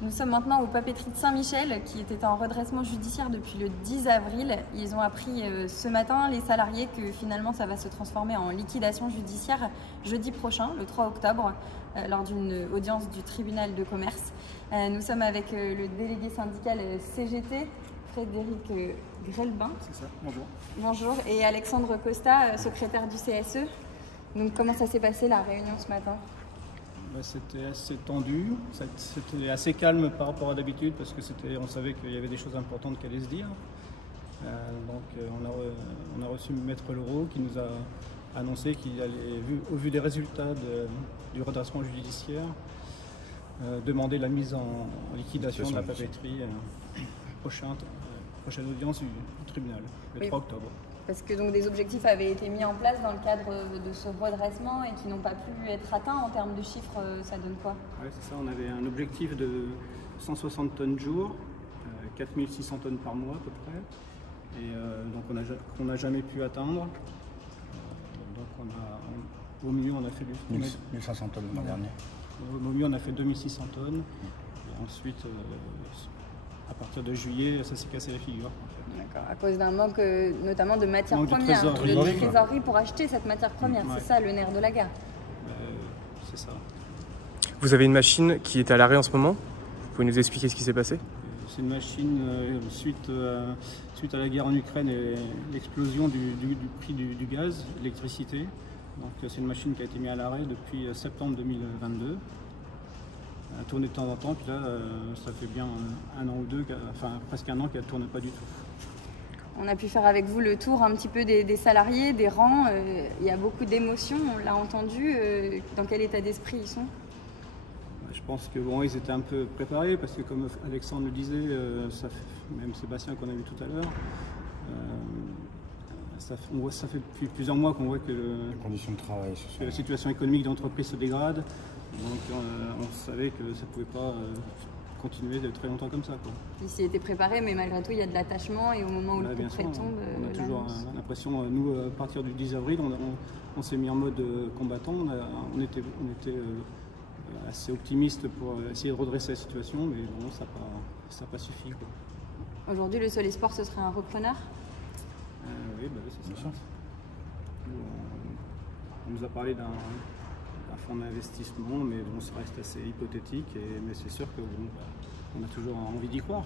Nous sommes maintenant aux papeteries de Saint-Michel qui étaient en redressement judiciaire depuis le 10 avril. Ils ont appris ce matin, les salariés, que finalement ça va se transformer en liquidation judiciaire jeudi prochain, le 3 octobre, lors d'une audience du tribunal de commerce. Nous sommes avec le délégué syndical CGT, Frédéric Grelbin. C'est ça, bonjour. Bonjour, et Alexandre Costa, secrétaire du CSE. Donc comment ça s'est passé la réunion ce matin ? C'était assez tendu, c'était assez calme par rapport à d'habitude parce que on savait qu'il y avait des choses importantes qui allaient se dire. On a reçu Maître Leroux qui nous a annoncé qu'il allait, au vu des résultats du redressement judiciaire, demander la mise en liquidation de la papeterie prochaine audience du tribunal, le 3 octobre. Parce que donc des objectifs avaient été mis en place dans le cadre de ce redressement et qui n'ont pas pu être atteints en termes de chiffres, ça donne quoi? Oui, c'est ça, on avait un objectif de 160 tonnes jour, 4600 tonnes par mois à peu près, et donc on n'a jamais pu atteindre. Donc au mieux on a fait 1500 tonnes le mois dernier. Au mieux on a fait 2600 tonnes, et ensuite à partir de juillet ça s'est cassé la figure. D'accord, à cause d'un manque notamment de matières manque premières, de trésorerie pour acheter cette matière première, ouais. C'est ça le nerf de la guerre. C'est ça. Vous avez une machine qui est à l'arrêt en ce moment. Vous pouvez nous expliquer ce qui s'est passé? C'est une machine suite à la guerre en Ukraine et l'explosion du prix du gaz, de l'électricité. Donc c'est une machine qui a été mise à l'arrêt depuis septembre 2022. Elle a tourné de temps en temps, puis là ça fait bien un an ou deux, enfin presque un an qu'elle ne tourne pas du tout. On a pu faire avec vous le tour un petit peu des salariés, des rangs. Il y a beaucoup d'émotions, on l'a entendu. Dans quel état d'esprit ils sont? Je pense que bon, ils étaient un peu préparés parce que comme Alexandre le disait, même Sébastien qu'on a vu tout à l'heure, ça fait depuis plusieurs mois qu'on voit que les conditions de travail, la situation économique de l'entreprise se dégrade. Donc on savait que ça ne pouvait pas continuer de très longtemps comme ça, quoi. Ils s'y étaient préparés, mais malgré tout, il y a de l'attachement et au moment où le coup près tombe, on a toujours l'impression, nous, à partir du 10 avril, on s'est mis en mode combattant. On était assez optimiste pour essayer de redresser la situation, mais bon, ça n'a pas suffi, quoi. Aujourd'hui, le seul espoir, ce serait un repreneur? Oui, c'est ça. On nous a parlé d'un fonds d'investissement, mais bon, ça reste assez hypothétique, mais c'est sûr qu'on a toujours envie d'y croire.